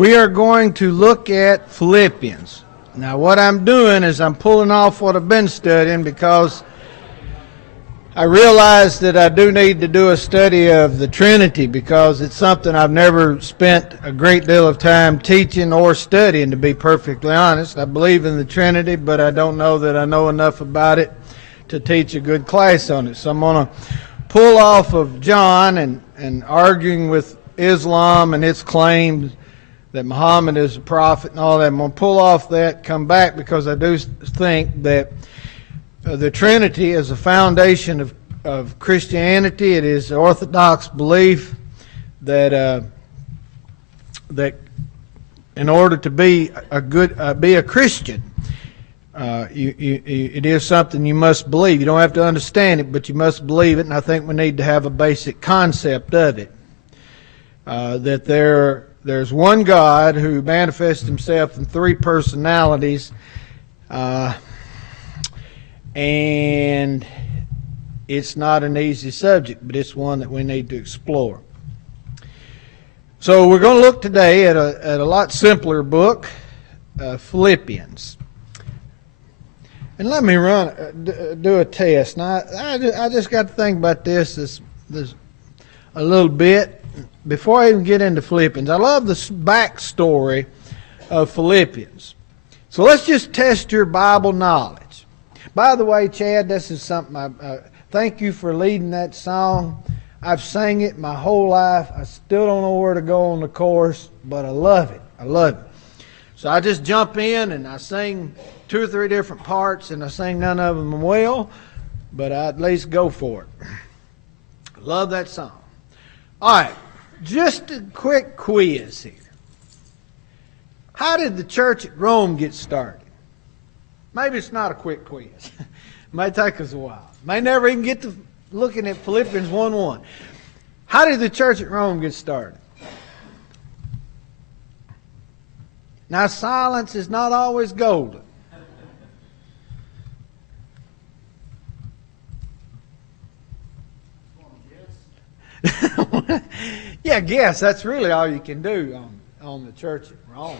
We are going to look at Philippians. Now what I'm doing is I'm pulling off what I've been studying because I realize that I do need to do a study of the Trinity because it's something I've never spent a great deal of time teaching or studying, to be perfectly honest. I believe in the Trinity, but I don't know that I know enough about it to teach a good class on it. So I'm going to pull off of John and arguing with Islam and its claims that Muhammad is a prophet and all that. I'm going to pull off that, come back, because I do think that the Trinity is a foundation of Christianity. It is the Orthodox belief that that in order to be a Christian, it is something you must believe. You don't have to understand it, but you must believe it. And I think we need to have a basic concept of it. That there's one God who manifests himself in three personalities. And it's not an easy subject, but it's one that we need to explore. So we're going to look today at a lot simpler book, Philippians. And let me do a test. Now, I just got to think about this a little bit before I even get into Philippians. I love the backstory of Philippians. So let's just test your Bible knowledge. By the way, Chad, this is something thank you for leading that song. I've sang it my whole life. I still don't know where to go on the chorus, but I love it. I love it. So I just jump in and I sing 2 or 3 different parts, and I sing none of them well, but I at least go for it. I love that song. All right, just a quick quiz here. How did the church at Rome get started? Maybe it's not a quick quiz. It may take us a while. May never even get to looking at Philippians 1:1. How did the church at Rome get started? Now, silence is not always golden. Yeah, guess. That's really all you can do on the church at Rome.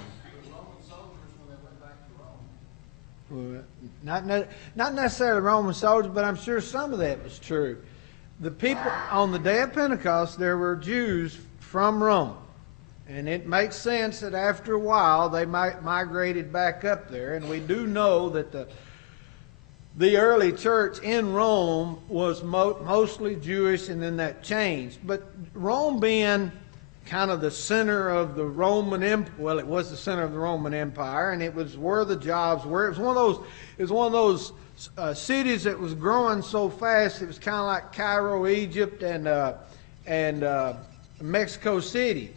Not necessarily Roman soldiers, but I'm sure some of that was true. The people on the day of Pentecost, there were Jews from Rome. And it makes sense that after a while they migrated back up there. And we do know that the early church in Rome was mostly Jewish, and then that changed. But Rome being kind of the center of the Roman Empire, well, it was the center of the Roman Empire, and it was where the jobs were. It was one of those cities that was growing so fast. It was kind of like Cairo, Egypt, and Mexico City.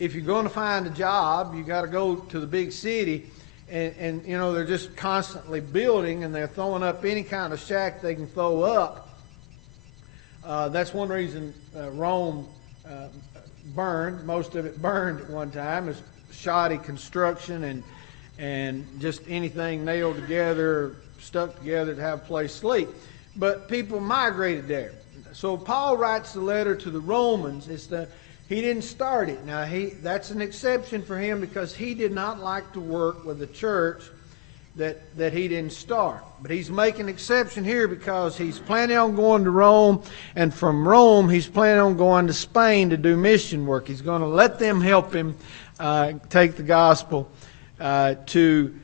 If you're going to find a job, you got to go to the big city, and you know they're just constantly building, and they're throwing up any kind of shack they can throw up. That's one reason Rome burned. Most of it burned at one time. It's shoddy construction and just anything nailed together, stuck together to have a place to sleep. But people migrated there. So Paul writes the letter to the Romans. He didn't start it. Now that's an exception for him because he did not like to work with a church that he didn't start. But he's making an exception here because he's planning on going to Rome, and from Rome he's planning on going to Spain to do mission work. He's going to let them help him take the gospel to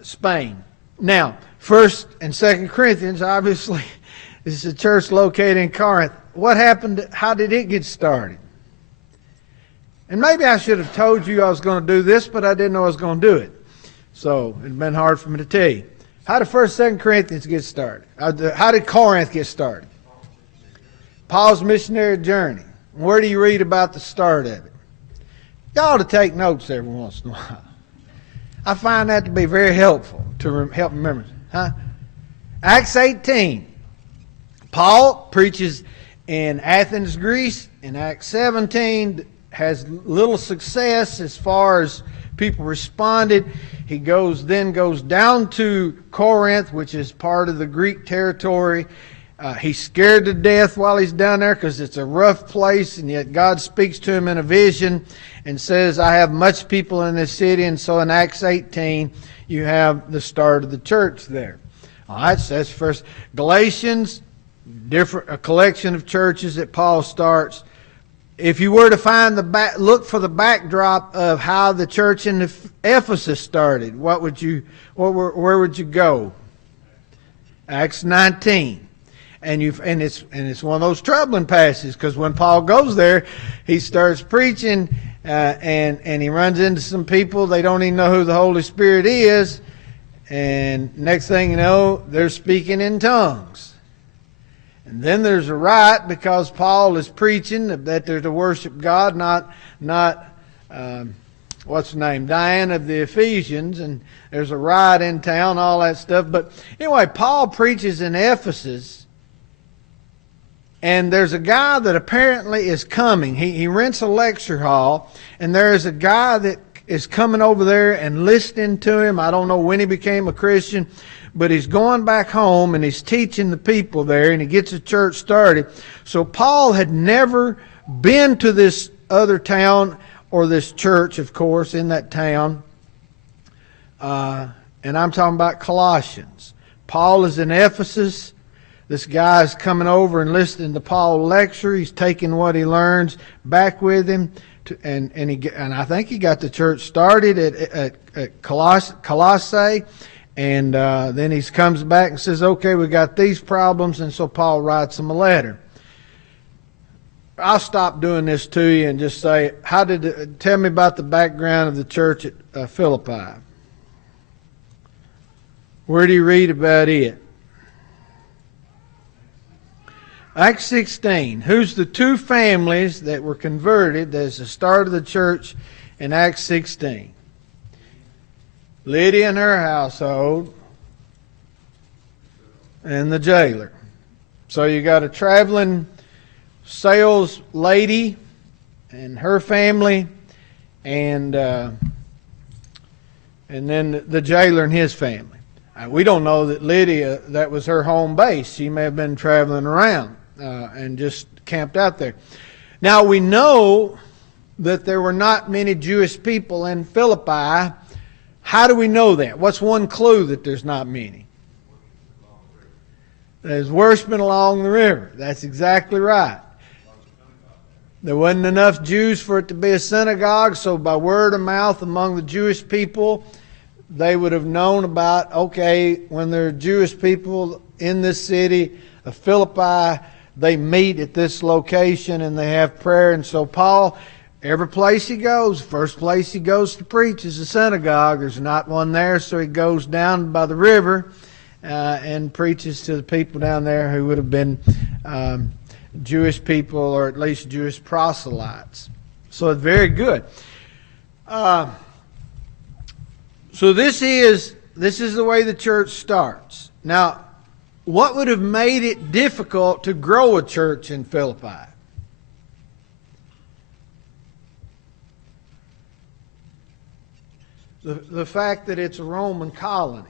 Spain. Now, 1st and 2nd Corinthians, obviously, is a church located in Corinth. What happened? How did it get started? And maybe I should have told you I was going to do this, but I didn't know I was going to do it. So it'd been hard for me to tell you. How did 1st and 2nd Corinthians get started? How did Corinth get started? Paul's missionary journey. Where do you read about the start of it? You ought to take notes every once in a while. I find that to be very helpful to help remember. Acts 18. Paul preaches in Athens, Greece. In Acts 17, has little success as far as people responded. He then goes down to Corinth, which is part of the Greek territory. He's scared to death while he's down there because it's a rough place, and yet God speaks to him in a vision and says, I have much people in this city. And so in Acts 18, you have the start of the church there. All right, so that's first. Galatians, a collection of churches that Paul starts. If you were to find look for the backdrop of how the church in Ephesus started, where would you go? Acts 19. And it's one of those troubling passages, because when Paul goes there, he starts preaching, and he runs into some people. They don't even know who the Holy Spirit is, and next thing you know, they're speaking in tongues. And then there's a riot because Paul is preaching that they're to worship God, not what's her name, Diane of the Ephesians, and there's a riot in town, all that stuff. But anyway, Paul preaches in Ephesus. And there's a guy that apparently is coming. He rents a lecture hall, and there is a guy that is coming over there and listening to him. I don't know when he became a Christian, but he's going back home and he's teaching the people there, and he gets a church started. So Paul had never been to this other town or this church, of course, in that town. And I'm talking about Colossians. Paul is in Ephesus. This guy is coming over and listening to Paul lecture. He's taking what he learns back with him, and I think he got the church started at Colossae, and then he comes back and says, "Okay, we got these problems," and so Paul writes him a letter. I'll stop doing this to you and just say, tell me about the background of the church at Philippi. Where do you read about it? Acts 16. Who's the two families that were converted as the start of the church in Acts 16? Lydia and her household, and the jailer. So you got a traveling sales lady and her family, and then the jailer and his family. We don't know that Lydia, that was her home base. She may have been traveling around and just camped out there. Now we know that there were not many Jewish people in Philippi. How do we know that? What's one clue that there's not many? There's worshiping along the river. That's exactly right. There wasn't enough Jews for it to be a synagogue, so by word of mouth among the Jewish people, they would have known about, okay, when there are Jewish people in this city of Philippi, they meet at this location and they have prayer. And so Paul, every place he goes, first place he goes to preach is a synagogue. There's not one there, so he goes down by the river and preaches to the people down there who would have been Jewish people, or at least Jewish proselytes. So it's very good. So this is the way the church starts. Now, what would have made it difficult to grow a church in Philippi? The fact that it's a Roman colony.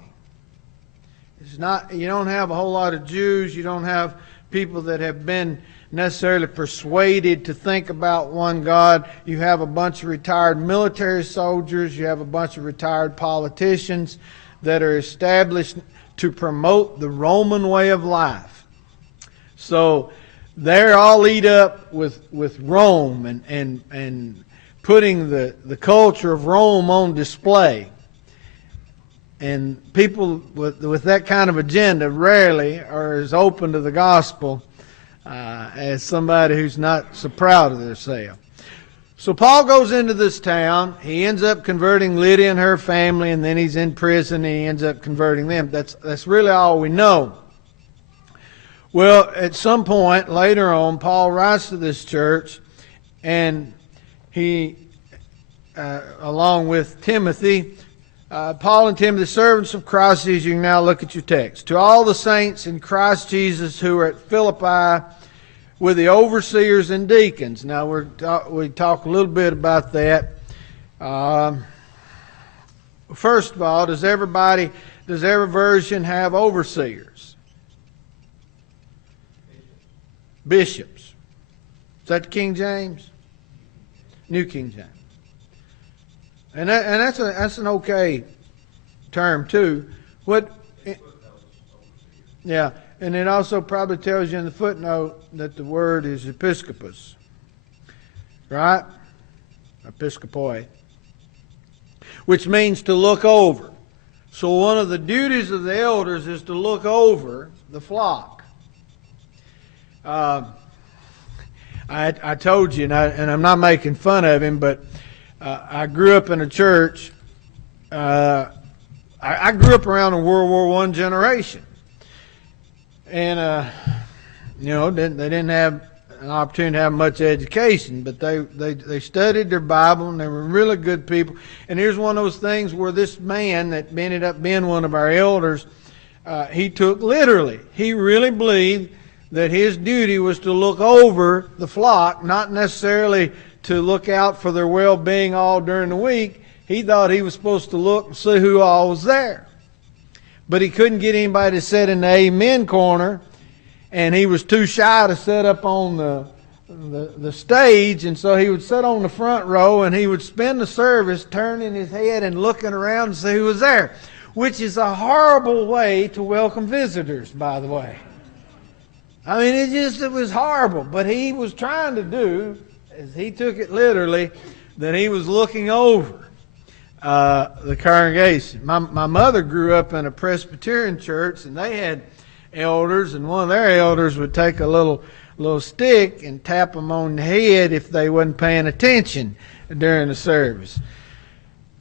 It's not, you don't have a whole lot of Jews. You don't have people that have been necessarily persuaded to think about one God. You have a bunch of retired military soldiers. You have a bunch of retired politicians that are established to promote the Roman way of life. So they're all eat up with Rome and putting the culture of Rome on display. And people with that kind of agenda rarely are as open to the gospel as somebody who's not so proud of themselves. So Paul goes into this town. He ends up converting Lydia and her family, and then he's in prison and he ends up converting them. That's really all we know. Well, at some point later on, Paul writes to this church, and he, along with Timothy, Paul and Timothy, servants of Christ, as you can now look at your text. To all the saints in Christ Jesus who are at Philippi with the overseers and deacons. Now we talk a little bit about that. First of all, does every version have overseers? Bishops. Is that the King James? New King James. And that's an okay term too. Yeah, and it also probably tells you in the footnote that the word is episkopos, right? Episkopoi, which means to look over. So one of the duties of the elders is to look over the flock. I told you, and I'm not making fun of him, but I grew up in a church. I grew up around the World War I generation. And, they didn't have an opportunity to have much education, but they studied their Bible, and they were really good people. And here's one of those things where this man that ended up being one of our elders, he took literally. He really believed that his duty was to look over the flock, not necessarily to look out for their well-being all during the week. He thought he was supposed to look and see who all was there. But he couldn't get anybody to sit in the amen corner, and he was too shy to sit up on the stage, and so he would sit on the front row, and he would spend the service turning his head and looking around to see who was there, which is a horrible way to welcome visitors, by the way. I mean, it was horrible. But he was trying to do, as he took it literally, that he was looking over the congregation. My mother grew up in a Presbyterian church, and they had elders, and one of their elders would take a little stick and tap them on the head if they wasn't paying attention during the service.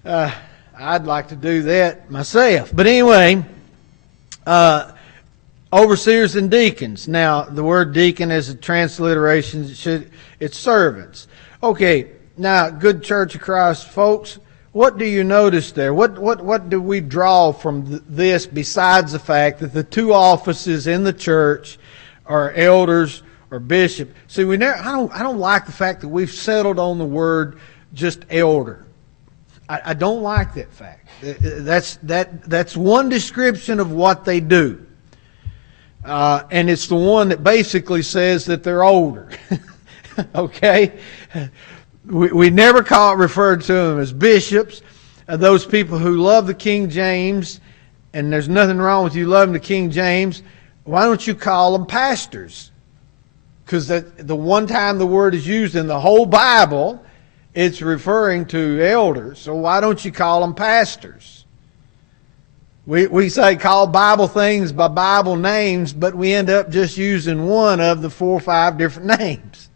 I'd like to do that myself. But anyway, overseers and deacons. Now, the word deacon is a transliteration. It's servants. Okay, now, good Church of Christ folks, what do you notice there? What do we draw from this besides the fact that the two offices in the church are elders or bishop? See, I don't like the fact that we've settled on the word just elder. I don't like that fact. That's one description of what they do. And it's the one that basically says that they're older. Okay? We never refer to them as bishops. Those people who love the King James, and there's nothing wrong with you loving the King James, why don't you call them pastors? Because the one time the word is used in the whole Bible, it's referring to elders. So why don't you call them pastors? We say call Bible things by Bible names, but we end up just using one of the 4 or 5 different names.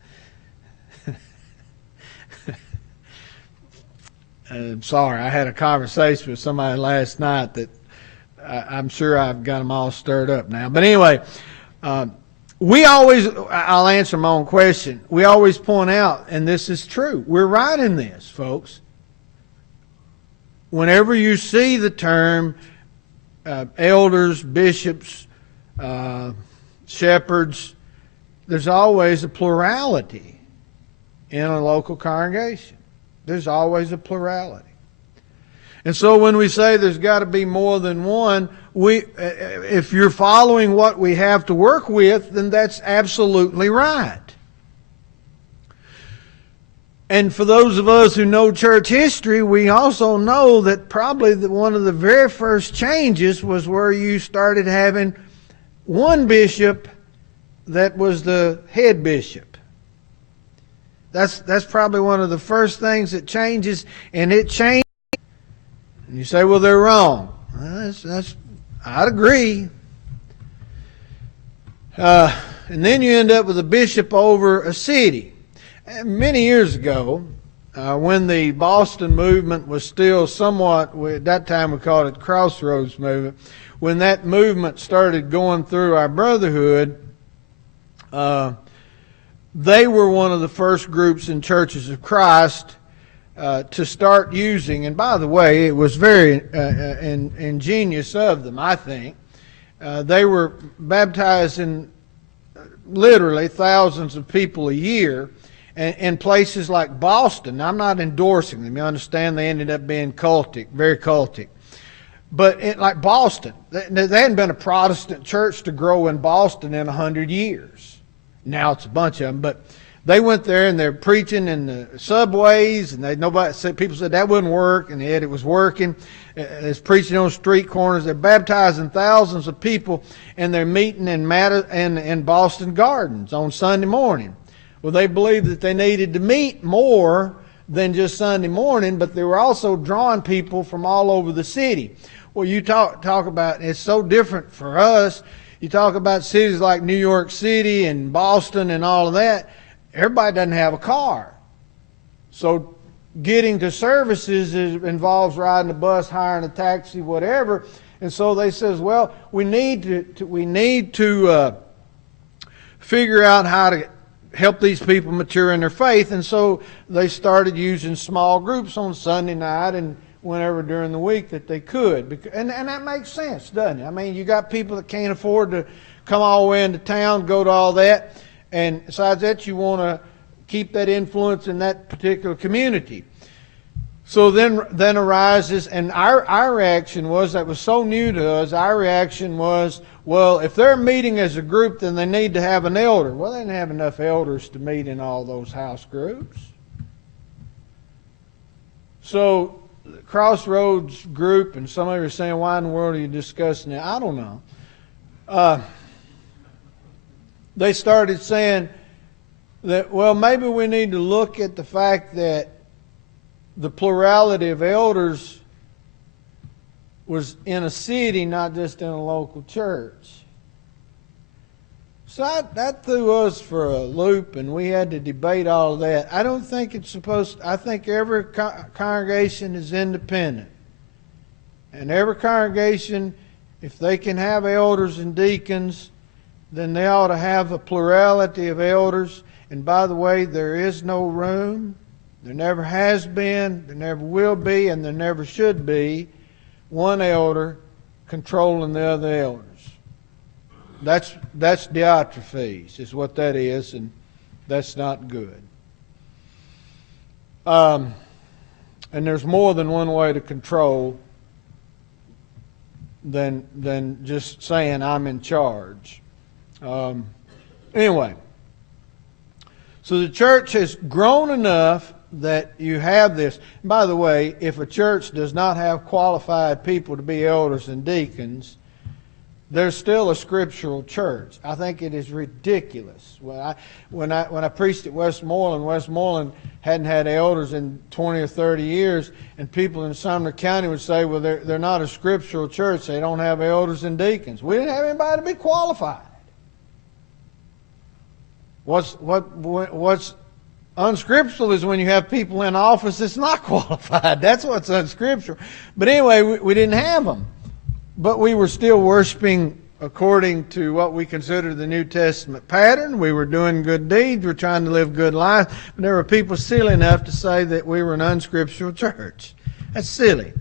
I'm sorry, I had a conversation with somebody last night that I'm sure I've got them all stirred up now. But anyway, I'll answer my own question. We always point out, and this is true, we're right in this, folks. Whenever you see the term elders, bishops, shepherds, there's always a plurality in a local congregation. There's always a plurality. And so when we say there's got to be more than one, if you're following what we have to work with, then that's absolutely right. And for those of us who know church history, we also know that probably one of the very first changes was where you started having one bishop that was the head bishop. That's probably one of the first things that changes, and it changed. And you say, well, they're wrong. Well, I'd agree. And then you end up with a bishop over a city. And many years ago, when the Boston movement was still somewhat, at that time we called it Crossroads movement, when that movement started going through our brotherhood, they were one of the first groups in Churches of Christ to start using, and by the way, it was very ingenious of them, I think. They were baptizing literally thousands of people a year in places like Boston. Now, I'm not endorsing them. You understand, they ended up being cultic, very cultic. But like Boston, there hadn't been a Protestant church to grow in Boston in 100 years. Now it's a bunch of them, but they went there and they're preaching in the subways, and people said that wouldn't work, and yet it was working. It's preaching on street corners. They're baptizing thousands of people, and they're meeting in Boston Gardens on Sunday morning. Well, they believed that they needed to meet more than just Sunday morning, but they were also drawing people from all over the city. Well, you talk about, it's so different for us. You talk about cities like New York City and Boston and all of that. Everybody doesn't have a car. So getting to services involves riding a bus, hiring a taxi, whatever. And so they says, well, we need to figure out how to help these people mature in their faith. And so they started using small groups on Sunday night and whenever during the week that they could. And that makes sense, doesn't it? I mean, you got people that can't afford to come all the way into town, go to all that. And besides that, you want to keep that influence in that particular community. So then arises, and our reaction was, that was so new to us, our reaction was, well, if they're meeting as a group, then they need to have an elder. Well, they didn't have enough elders to meet in all those house groups. So the Crossroads group, and some of you are saying, why in the world are you discussing it? I don't know. They started saying that, well, maybe we need to look at the fact that the plurality of elders was in a city, not just in a local church. So that threw us for a loop, and we had to debate all of that. I don't think it's supposed to, I think every congregation is independent. And every congregation, if they can have elders and deacons, then they ought to have a plurality of elders. And by the way, there is no room. There never has been, there never will be, and there never should be one elder controlling the other elders. That's Diotrephes, is what that is, and that's not good. And there's more than one way to control than just saying I'm in charge. Anyway, so the church has grown enough that you have this. By the way, if a church does not have qualified people to be elders and deacons, there's still a scriptural church. I think it is ridiculous. When I preached at Westmoreland hadn't had elders in 20 or 30 years, and people in Sumner County would say, well, they're not a scriptural church. They don't have elders and deacons. We didn't have anybody to be qualified. What's unscriptural is when you have people in office that's not qualified. That's what's unscriptural. But anyway, we didn't have them. But we were still worshiping according to what we consider the New Testament pattern. We were doing good deeds. We were trying to live good lives. But there were people silly enough to say that we were an unscriptural church. That's silly.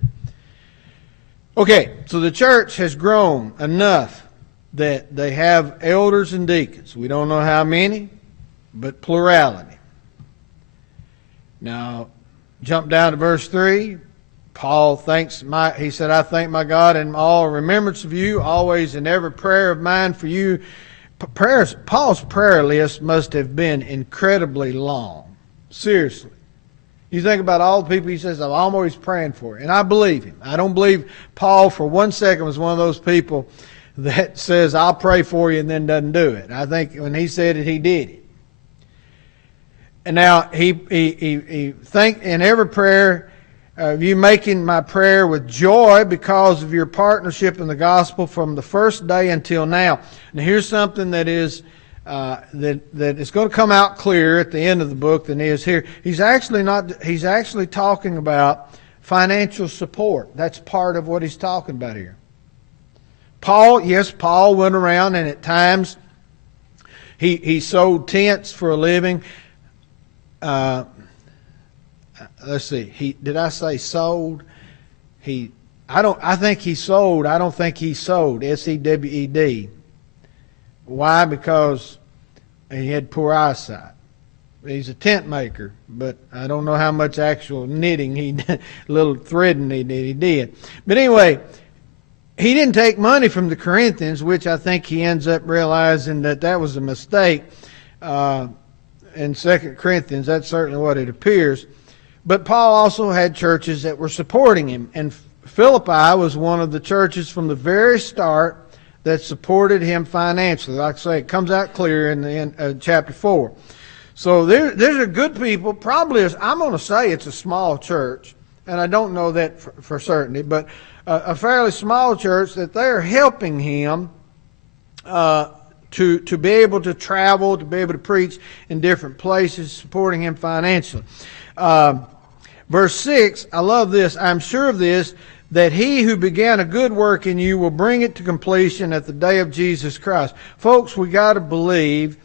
Okay, so the church has grown enough that they have elders and deacons. We don't know how many, but plurality. Now, jump down to verse 3. Paul he said, I thank my God in all remembrance of you, always in every prayer of mine for you. Paul's prayer list must have been incredibly long. Seriously. You think about all the people he says, I'm always praying for. And I believe him. I don't believe Paul for 1 second was one of those people that says, I'll pray for you and then doesn't do it. I think when he said it, he did it. And now he thanked in every prayer of you making my prayer with joy because of your partnership in the gospel from the first day until now. Now here's something that is that is going to come out clear at the end of the book than is here. He's actually talking about financial support. That's part of what he's talking about here. Paul went around and at times he sold tents for a living. Let's see. Did I say sold? I think he sold. I don't think he sold. S-E-W-E-D. Why? Because he had poor eyesight. He's a tent maker, but I don't know how much actual knitting he did, little threading he did. But anyway, he didn't take money from the Corinthians, which I think he ends up realizing that was a mistake. in 2 Corinthians. That's certainly what it appears. But Paul also had churches that were supporting him. And Philippi was one of the churches from the very start that supported him financially. Like I say, it comes out clear in the end, chapter 4. So there's a good people. Probably, I'm going to say it's a small church, and I don't know that for certainty, but a fairly small church that they're helping him to be able to travel, to be able to preach in different places, supporting him financially. Verse 6, I love this. I'm sure of this, that he who began a good work in you will bring it to completion at the day of Jesus Christ. Folks, we got to believe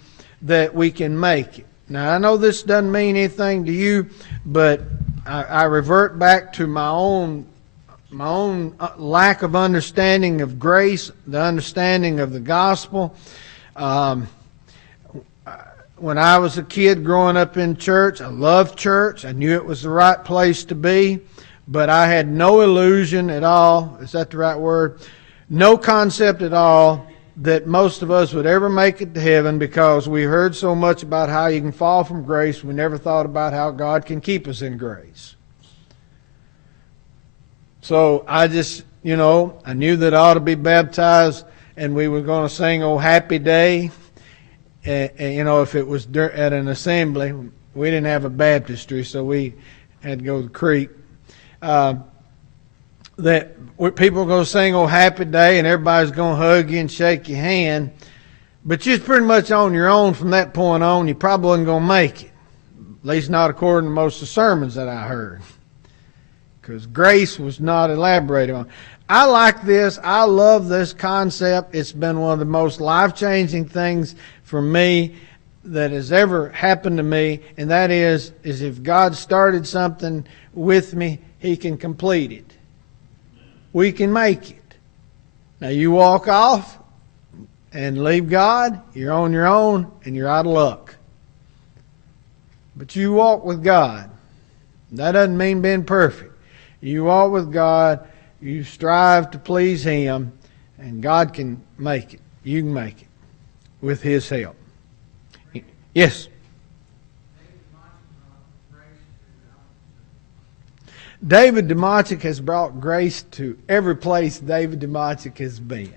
that we can make it. Now, I know this doesn't mean anything to you, but I revert back to my own lack of understanding of grace, the understanding of the gospel. When I was a kid growing up in church, I loved church. I knew it was the right place to be, but I had no illusion at all. Is that the right word? No concept at all that most of us would ever make it to heaven, because we heard so much about how you can fall from grace. We never thought about how God can keep us in grace. So I just, I knew that I ought to be baptized, and we were going to sing "Oh Happy Day." And, if it was at an assembly, we didn't have a baptistry, so we had to go to the creek. That people are going to sing "Oh Happy Day," and everybody's going to hug you and shake your hand. But you're pretty much on your own from that point on. You probably wasn't going to make it. At least not according to most of the sermons that I heard. Because grace was not elaborated on. I like this. I love this concept. It's been one of the most life-changing things for me that has ever happened to me. And that is if God started something with me, He can complete it. We can make it. Now you walk off and leave God, you're on your own and you're out of luck. But you walk with God. That doesn't mean being perfect. You walk with God, you strive to please Him, and God can make it. You can make it with His help. Yes? David Demontic has brought grace to every place David Demontic has been.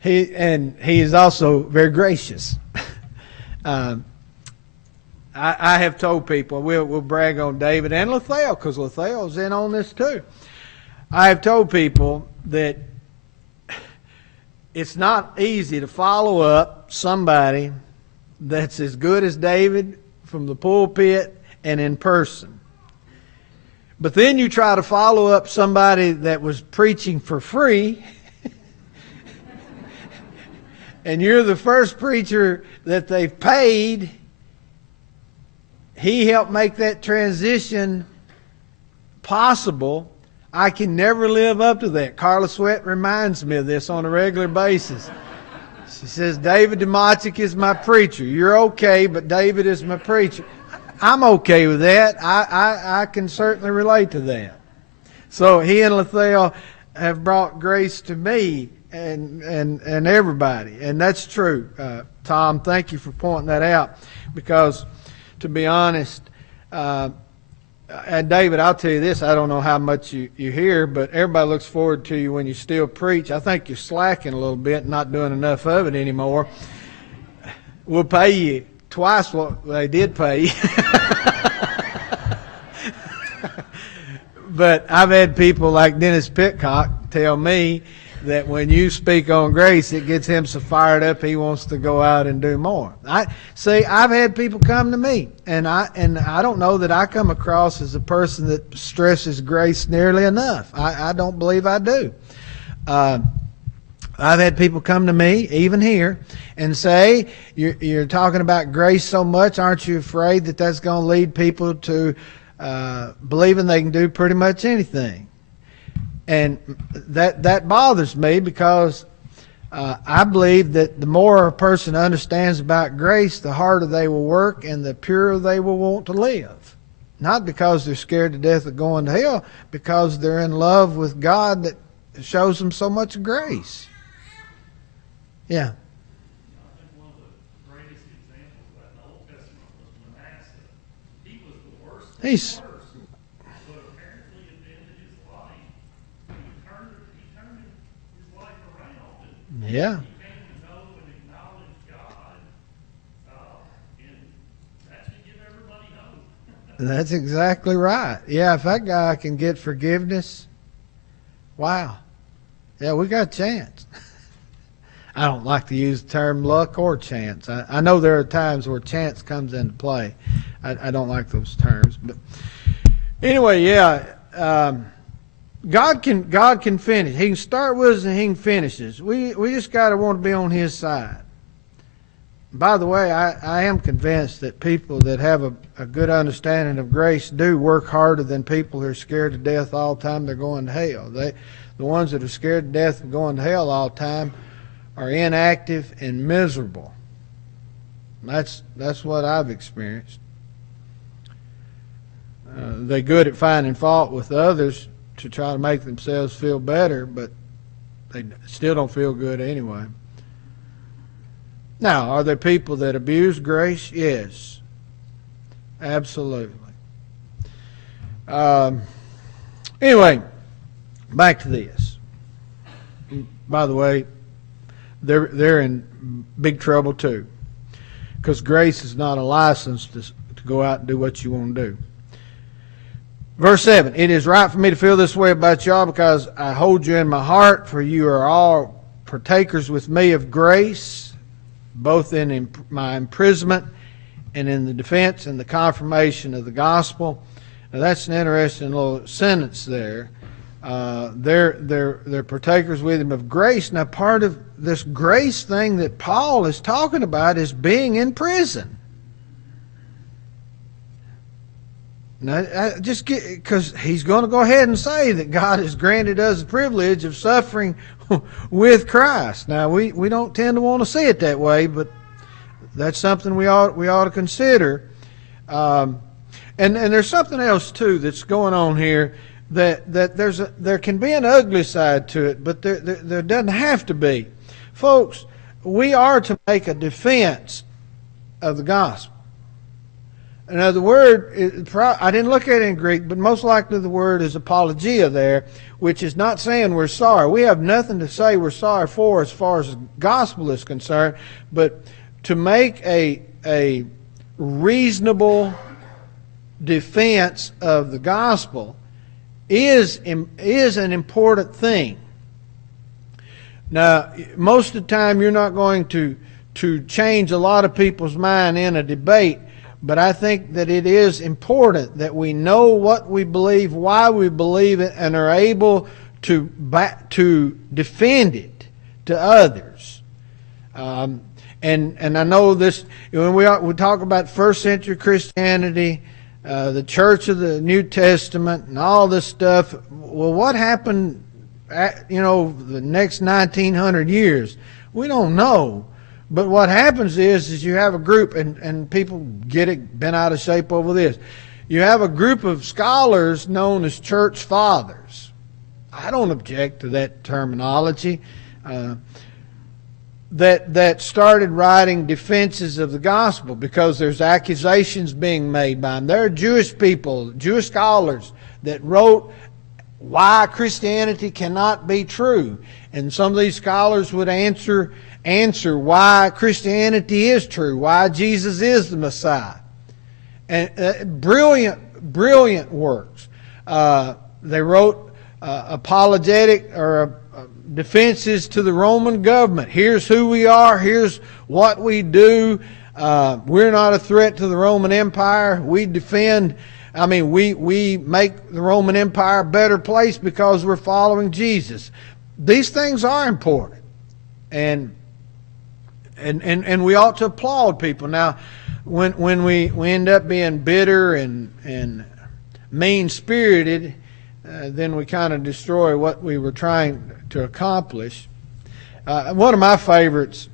He is also very gracious. I have told people, we'll brag on David and Lethell, because Lethel's in on this too. I have told people that it's not easy to follow up somebody that's as good as David from the pulpit and in person. But then you try to follow up somebody that was preaching for free, and you're the first preacher that they've paid. He helped make that transition possible. I can never live up to that. Carla Sweat reminds me of this on a regular basis. She says, David Demontic is my preacher. You're okay, but David is my preacher. I'm okay with that. I can certainly relate to that. So he and Lethell have brought grace to me and everybody. And that's true. Tom, thank you for pointing that out, because to be honest, and David, I'll tell you this, I don't know how much you hear, but everybody looks forward to you when you still preach. I think you're slacking a little bit, not doing enough of it anymore. We'll pay you twice what they did pay you. But I've had people like Dennis Pitcock tell me that when you speak on grace, it gets him so fired up he wants to go out and do more. I've had people come to me, and I don't know that I come across as a person that stresses grace nearly enough. I don't believe I do. I've had people come to me, even here, and say, you're talking about grace so much, aren't you afraid that that's going to lead people to believing they can do pretty much anything? And that bothers me, because I believe that the more a person understands about grace, the harder they will work and the purer they will want to live. Not because they're scared to death of going to hell, because they're in love with God that shows them so much grace. Yeah. I think one of the greatest He's yeah. That's exactly right. Yeah, if that guy can get forgiveness, wow. Yeah, we got a chance. I don't like to use the term luck or chance. I know there are times where chance comes into play. I don't like those terms. But anyway, yeah, God can finish. He can start with us and He can finish us. We just got to want to be on His side. By the way, I am convinced that people that have a good understanding of grace do work harder than people who are scared to death all the time they're going to hell. The ones that are scared to death of going to hell all the time are inactive and miserable. That's what I've experienced. They're good at finding fault with others to try to make themselves feel better, but they still don't feel good anyway. Now, are there people that abuse grace? Yes. Absolutely. Anyway, back to this. By the way, they're in big trouble too, because grace is not a license to go out and do what you want to do. Verse 7, it is right for me to feel this way about y'all because I hold you in my heart, for you are all partakers with me of grace, both in my imprisonment and in the defense and the confirmation of the gospel. Now that's an interesting little sentence there. They're partakers with him of grace. Now part of this grace thing that Paul is talking about is being in prison. Now, just because he's going to go ahead and say that God has granted us the privilege of suffering with Christ. Now, we don't tend to want to see it that way, but that's something we ought to consider. And there's something else too that's going on here that there can be an ugly side to it, but there doesn't have to be. Folks, we are to make a defense of the gospel. Now the word, I didn't look at it in Greek, but most likely the word is apologia there, which is not saying we're sorry. We have nothing to say we're sorry for as far as the gospel is concerned, but to make a reasonable defense of the gospel is an important thing. Now, most of the time you're not going to change a lot of people's mind in a debate, but I think that it is important that we know what we believe, why we believe it, and are able to defend it to others. And I know this, when we talk about first century Christianity, the church of the New Testament, and all this stuff, well, what happened the next 1900 years? We don't know. But what happens is you have a group, and people get it bent out of shape over this. You have a group of scholars known as church fathers. I don't object to that terminology. That started writing defenses of the gospel because there's accusations being made by them. There are Jewish people, Jewish scholars that wrote why Christianity cannot be true. And some of these scholars would answer why Christianity is true, why Jesus is the Messiah. And brilliant works. They wrote apologetic or defenses to the Roman government. Here's who we are. Here's what we do. We're not a threat to the Roman Empire. We defend. We make the Roman Empire a better place because we're following Jesus. These things are important, and we ought to applaud people. Now, when we end up being bitter and mean-spirited, then we kind of destroy what we were trying to accomplish. One of my favorites,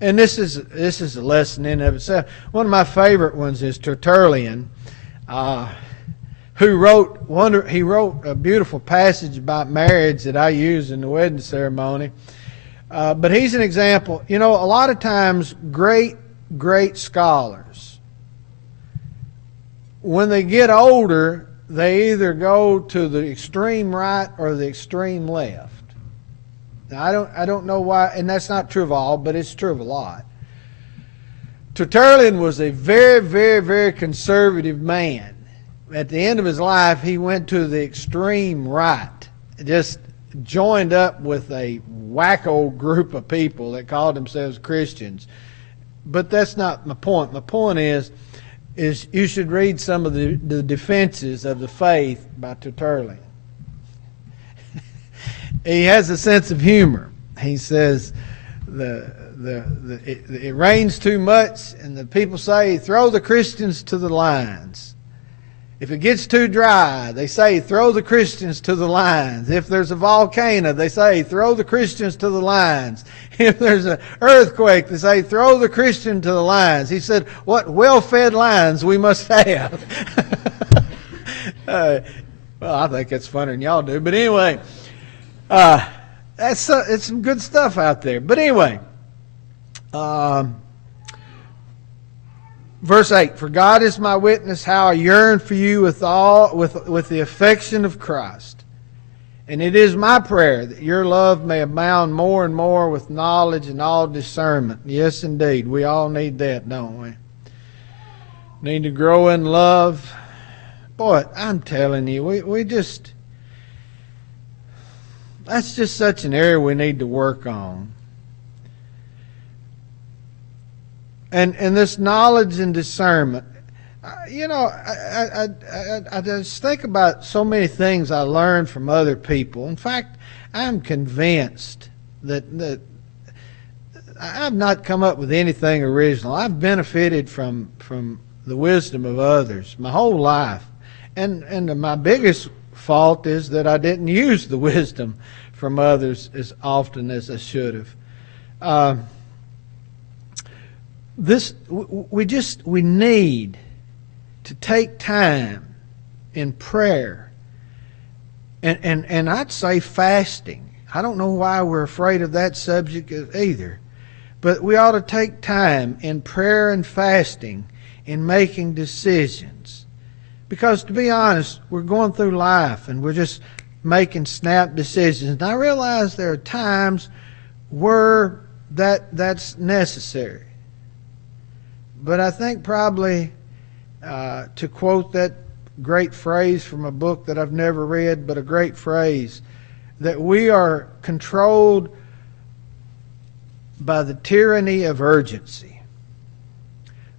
and this is a lesson in and of itself. One of my favorite ones is Tertullian, who wrote a beautiful passage about marriage that I use in the wedding ceremony. But he's an example. A lot of times great scholars when they get older, they either go to the extreme right or the extreme left. Now, I don't know why, and that's not true of all, but it's true of a lot. Tertullian was a very, very, very conservative man. At the end of his life, he went to the extreme right, just joined up with a wacko group of people that called themselves Christians. But that's not my point. My point is you should read some of the defenses of the faith by Tertullian. He has a sense of humor. He says it rains too much, and the people say, throw the Christians to the lions. If it gets too dry, they say, throw the Christians to the lions. If there's a volcano, they say, throw the Christians to the lions. If there's an earthquake, they say, throw the Christian to the lions. He said, what well-fed lions we must have. Well, I think that's funnier than y'all do. But anyway, it's some good stuff out there. But anyway, verse 8, for God is my witness how I yearn for you with the affection of Christ. And it is my prayer that your love may abound more and more with knowledge and all discernment. Yes, indeed. We all need that, don't we? Need to grow in love. Boy, I'm telling you, we just... That's just such an area we need to work on. And this knowledge and discernment, I just think about so many things I learned from other people. In fact, I'm convinced that I've not come up with anything original. I've benefited from the wisdom of others my whole life. And my biggest fault is that I didn't use the wisdom from others as often as I should have. We need to take time in prayer and I'd say fasting. I don't know why we're afraid of that subject either, but we ought to take time in prayer and fasting in making decisions, because to be honest, we're going through life and we're just making snap decisions. And I realize there are times where that's necessary. But I think probably, to quote that great phrase from a book that I've never read, but a great phrase, that we are controlled by the tyranny of urgency.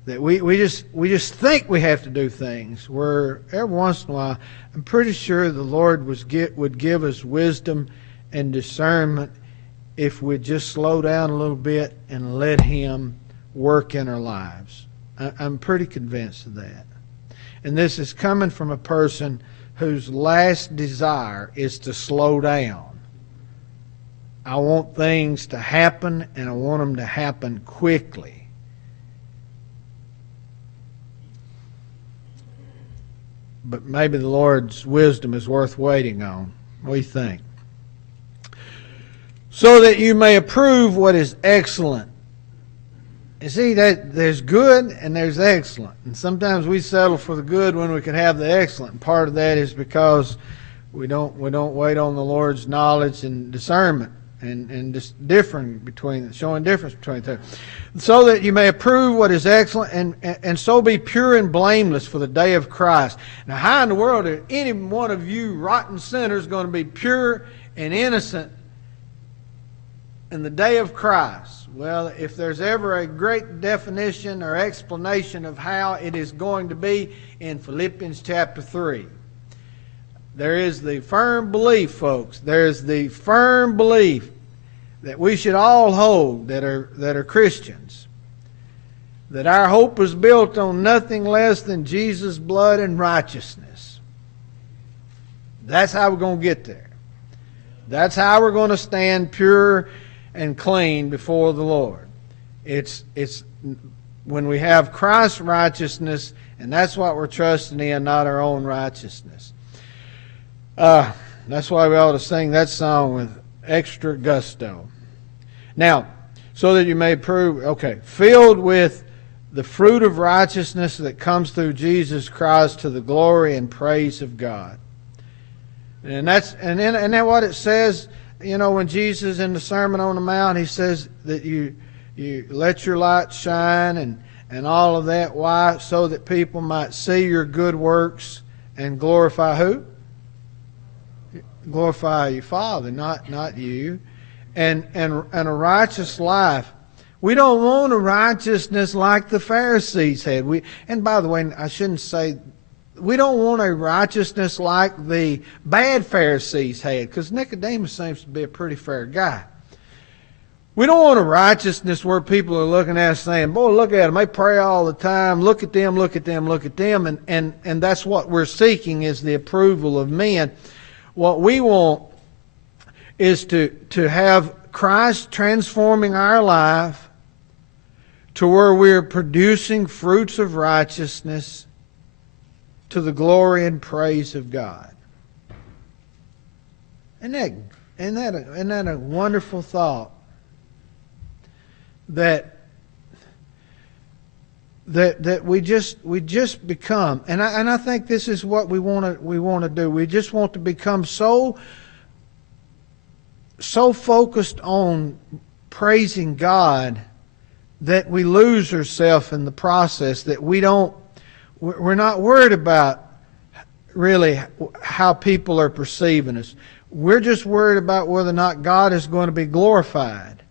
That we just think we have to do things, where every once in a while, I'm pretty sure the Lord would give us wisdom and discernment if we'd just slow down a little bit and let Him work in our lives. I'm pretty convinced of that. And this is coming from a person whose last desire is to slow down. I want things to happen, and I want them to happen quickly. But maybe the Lord's wisdom is worth waiting on. What do you think? So that you may approve what is excellent. You see, that there's good and there's excellent. And sometimes we settle for the good when we can have the excellent. And part of that is because we don't wait on the Lord's knowledge and discernment, and just showing difference between the two. So that you may approve what is excellent, and so be pure and blameless for the day of Christ. Now, how in the world are any one of you rotten sinners going to be pure and innocent in the day of Christ? Well, if there's ever a great definition or explanation of how it is going to be, in Philippians chapter 3. There is the firm belief, folks. There's the firm belief that we should all hold that are Christians, that our hope is built on nothing less than Jesus' blood and righteousness. That's how we're going to get there. That's how we're going to stand pure and clean before the Lord. It's when we have Christ's righteousness, and that's what we're trusting in, not our own righteousness. That's why we ought to sing that song with extra gusto. Now, so that you may prove, filled with the fruit of righteousness that comes through Jesus Christ to the glory and praise of God. And then what it says, when Jesus in the Sermon on the Mount, he says that you let your light shine and all of that. Why? So that people might see your good works and glorify who? Glorify your Father, not you. And a righteous life. We don't want a righteousness like the Pharisees had. And by the way, I shouldn't say, we don't want a righteousness like the bad Pharisees had, because Nicodemus seems to be a pretty fair guy. We don't want a righteousness where people are looking at us saying, boy, look at them, they pray all the time, look at them, look at them, look at them, and that's what we're seeking, is the approval of men. What we want is to have Christ transforming our life to where we're producing fruits of righteousness to the glory and praise of God. Isn't that a wonderful thought? That we just become, and I think this is what we want to do. We just want to become so focused on praising God that we lose ourselves in the process, that we're not worried about really how people are perceiving us. We're just worried about whether or not God is going to be glorified.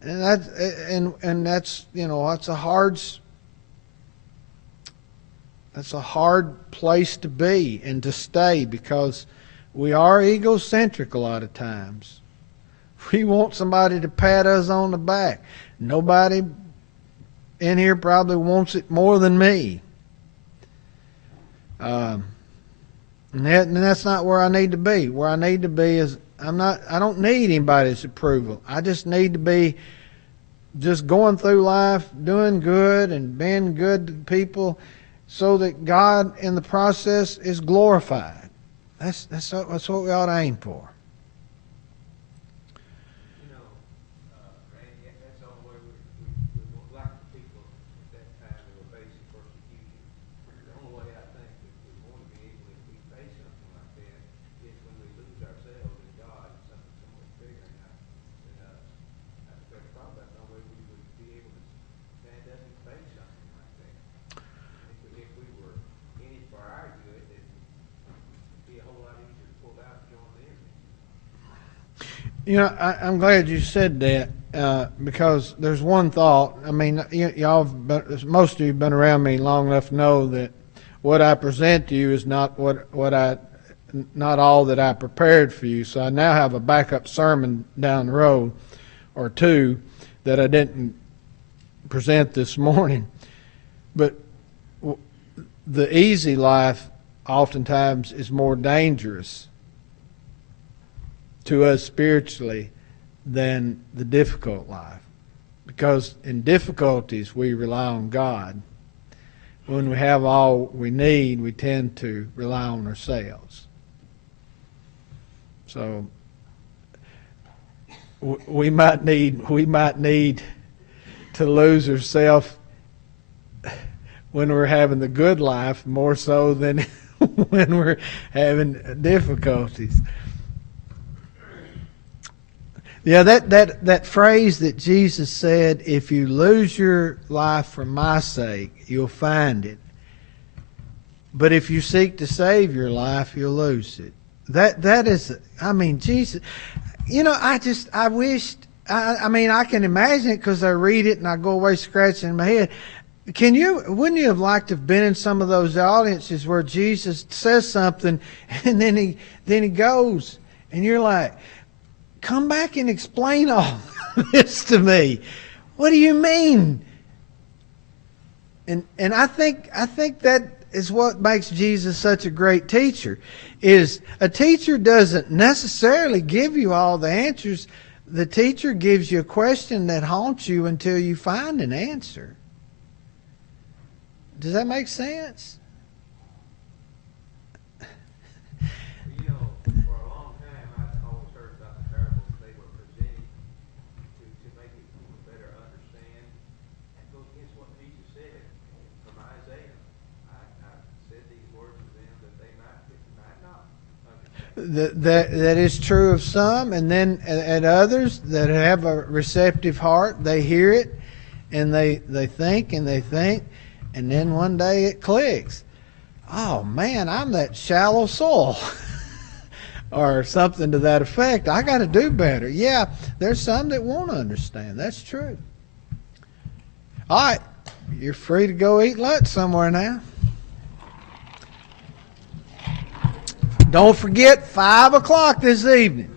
And that's a hard place to be and to stay, because we are egocentric a lot of times. We want somebody to pat us on the back. Nobody in here probably wants it more than me. And that's not where I need to be. Where I need to be is I don't need anybody's approval. I just need to be just going through life, doing good and being good to people, so that God in the process is glorified. That's what we ought to aim for. I'm glad you said that, because there's one thought. I mean, most of you have been around me long enough to know that what I present to you is not not all that I prepared for you. So I now have a backup sermon down the road or two that I didn't present this morning. But the easy life oftentimes is more dangerous to us spiritually than the difficult life, because in difficulties we rely on God. When we have all we need, we tend to rely on ourselves. So we might need to lose ourselves when we're having the good life more so than when we're having difficulties. Yeah, that phrase that Jesus said, if you lose your life for my sake, you'll find it. But if you seek to save your life, you'll lose it. That is, Jesus, I wished, I can imagine it because I read it and I go away scratching my head. Wouldn't you have liked to have been in some of those audiences where Jesus says something and then he goes and you're like, come back and explain all this to me. What do you mean? And I think that is what makes Jesus such a great teacher. Is a teacher doesn't necessarily give you all the answers. The teacher gives you a question that haunts you until you find an answer. Does that make sense? To make it better understand. And so guess what that is true of some, and then at others that have a receptive heart, they hear it, and they think and they think, and then one day it clicks. Oh man, I'm that shallow soul. Or something to that effect. I got to do better. Yeah, there's some that won't understand. That's true. All right, you're free to go eat lunch somewhere now. Don't forget, 5 o'clock this evening.